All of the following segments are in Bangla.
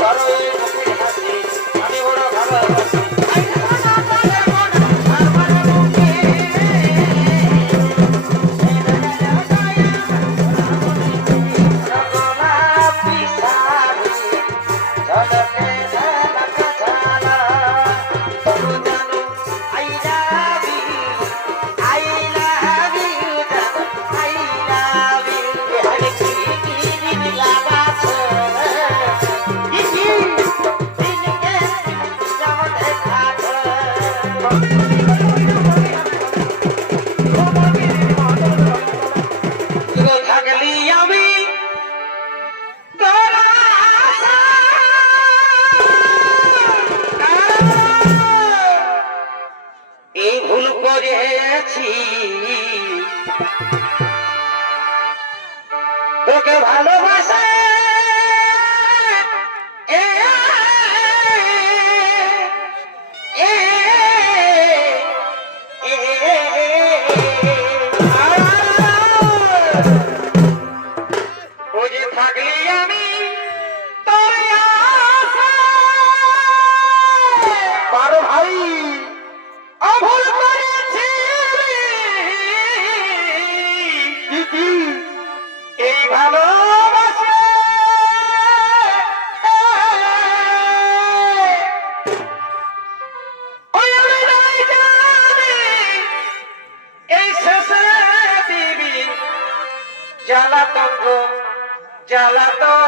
তোর জ্বালাতন আর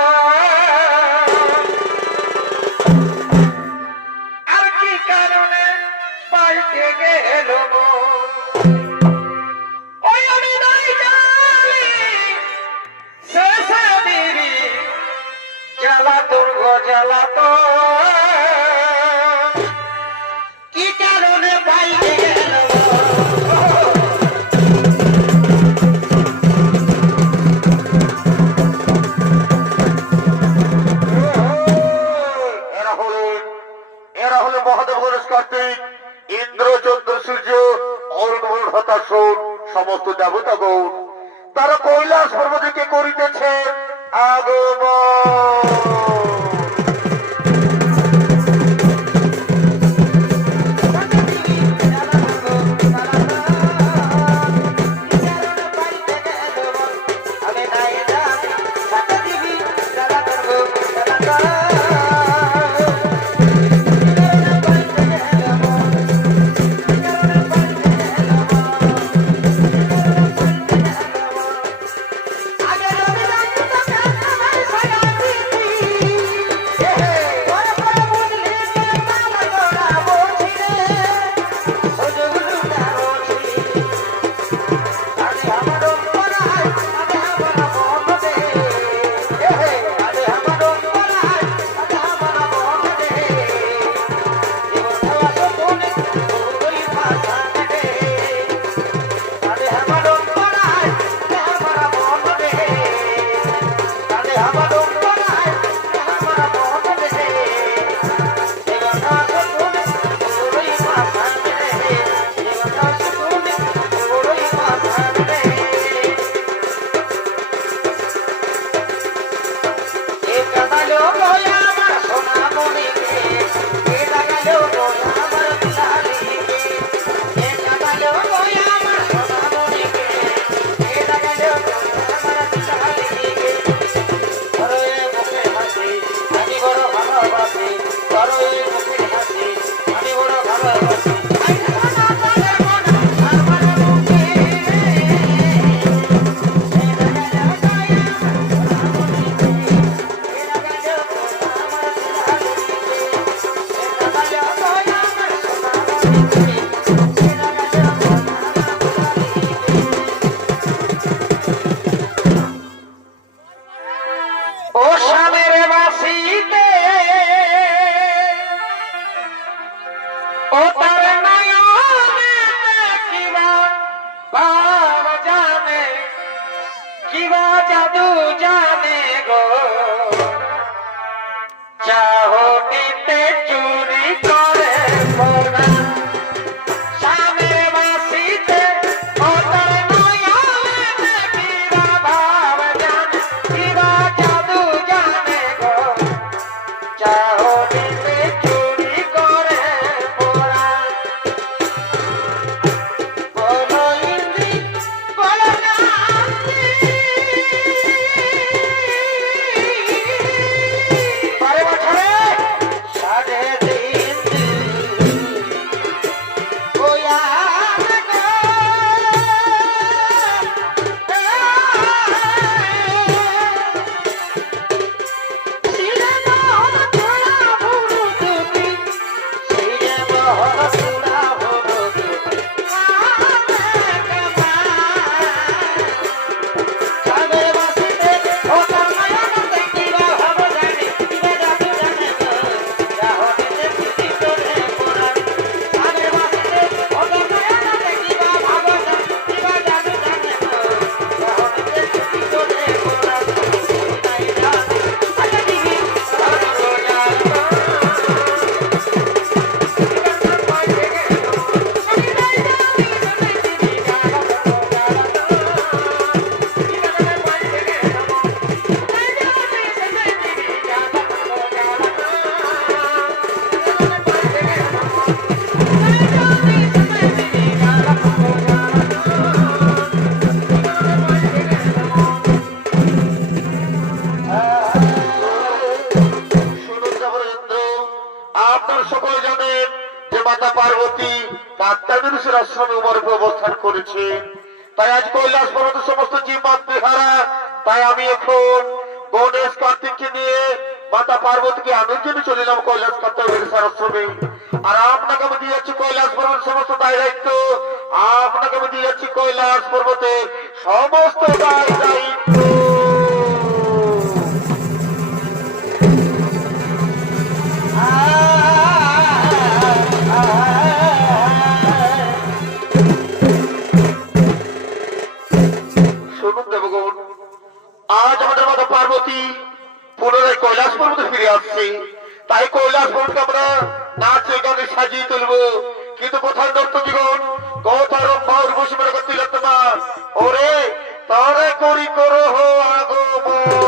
পার্বতীকে আনোর জন্য চলিলাম কৈলাস কর্তব্যের সারশ্রমে আর আপনাকে আমি দিয়ে যাচ্ছি কৈলাস পর্বত সমস্ত দায় দায়িত্ব। আপনাকে আমি দিয়ে যাচ্ছি কৈলাস পর্বতের সমস্ত দায় দায়িত্ব। আসছি তাই কৈলাস বলুন আমরা নাচে গানে সাজিয়ে তুলবো। কিন্তু কোথায় নর্তজীবন কোথায় রম্ভা উর্বশী মেরে করতে ওরে তারা করি করো আগমন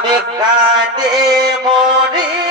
আমি কাঁদে মরি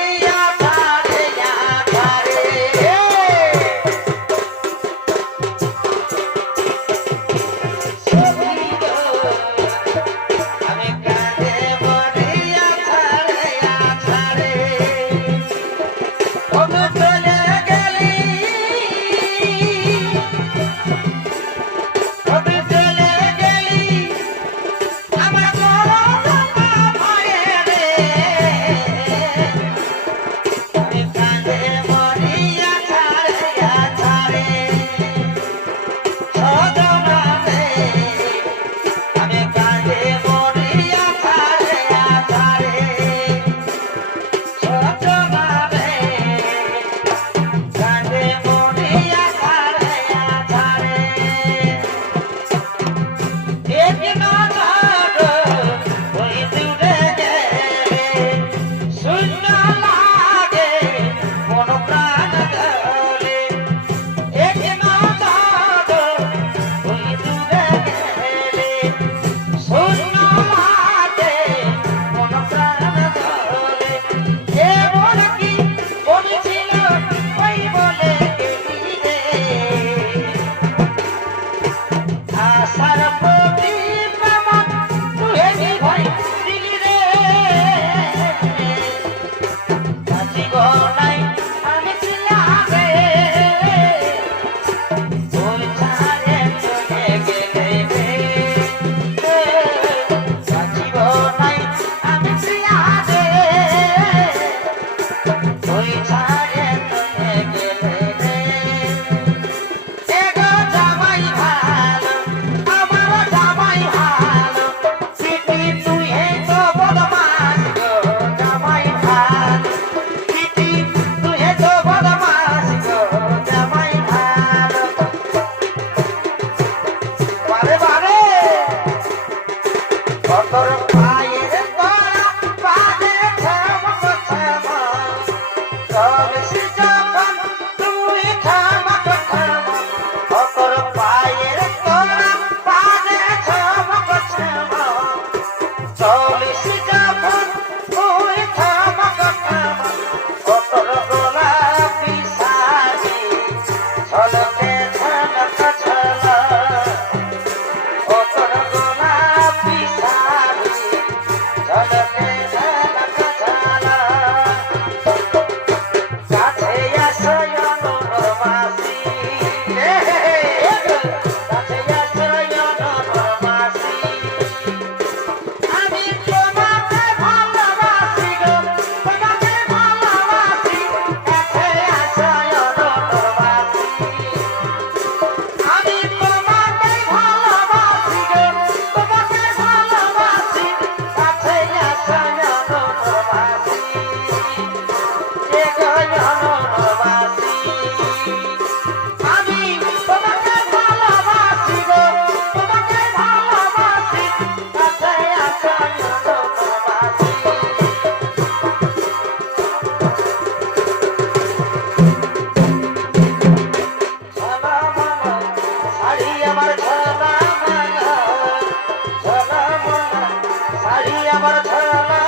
শাড়ি আমার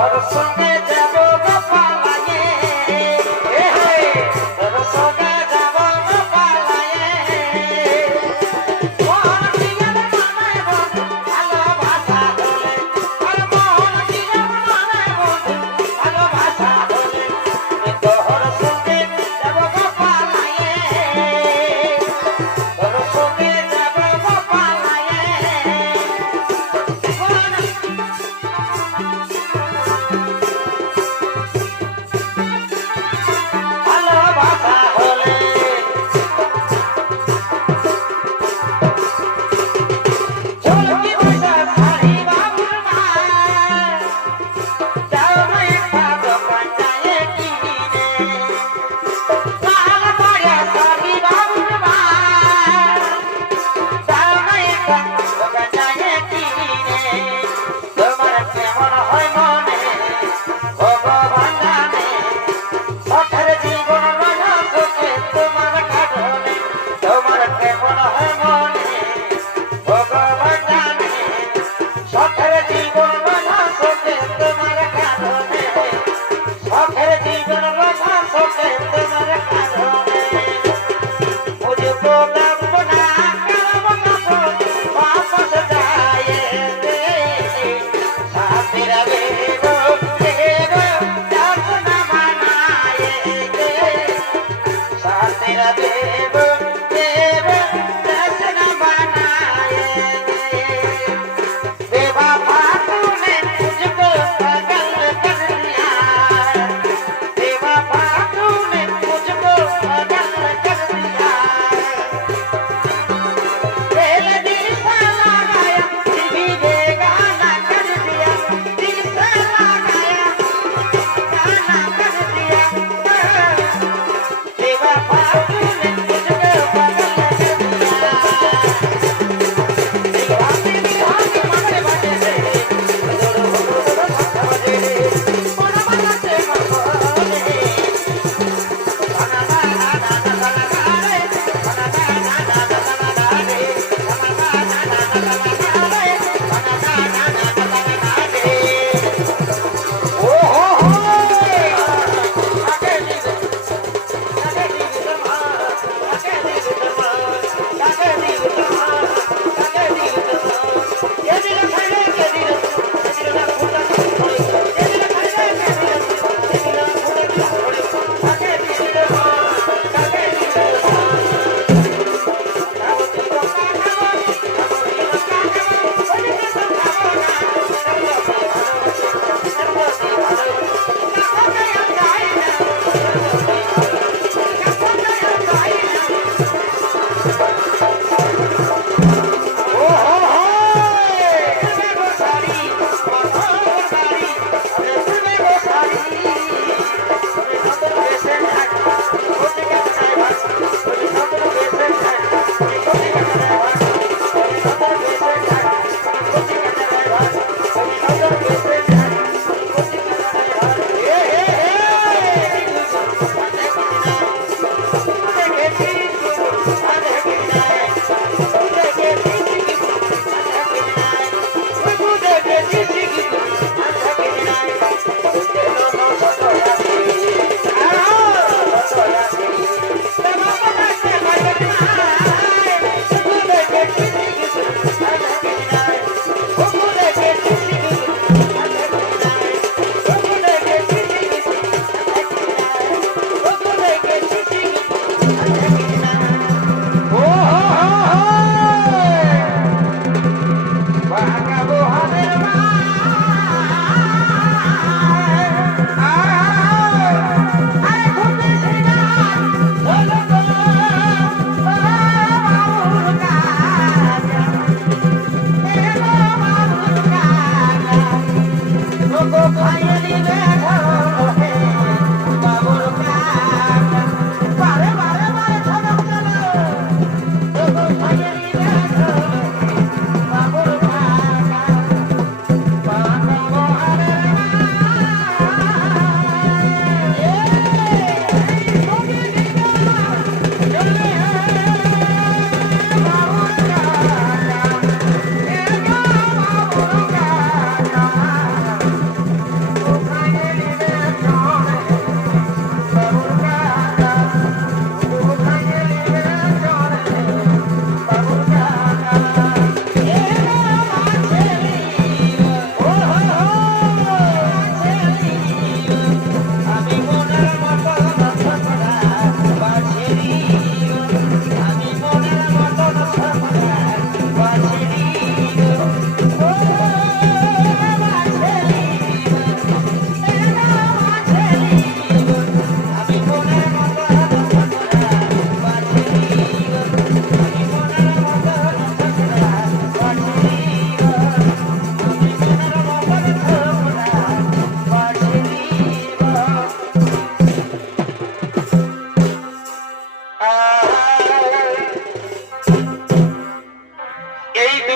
আমি তোর সঙ্গে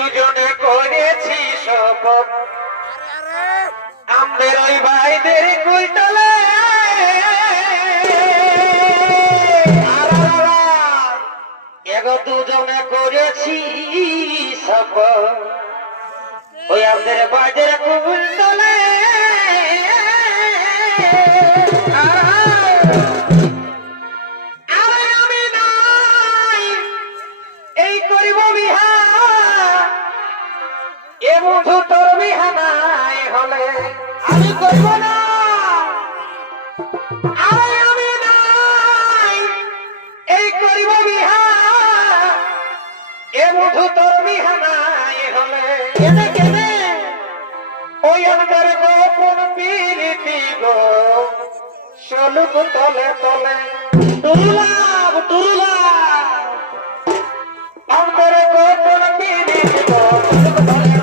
দুজনে করেছি শপথ। আমাদের ওই ভাইদের কুলতলা। এগো দুজনে করেছি শপথ। ওই আমাদের বাইদের কুলতলা। আমি করব না। আরে আমি নাই। এই করিব বিহা। এ মুঠু তোর বিহা নাই হলে। কেনে কেনে? ওই আমার গোপন পিরিতি গো। সলুক তলে তলে। টুরুলাভ টুরুলাভ আমার গোপন পিরিতি গো। সলুক তলে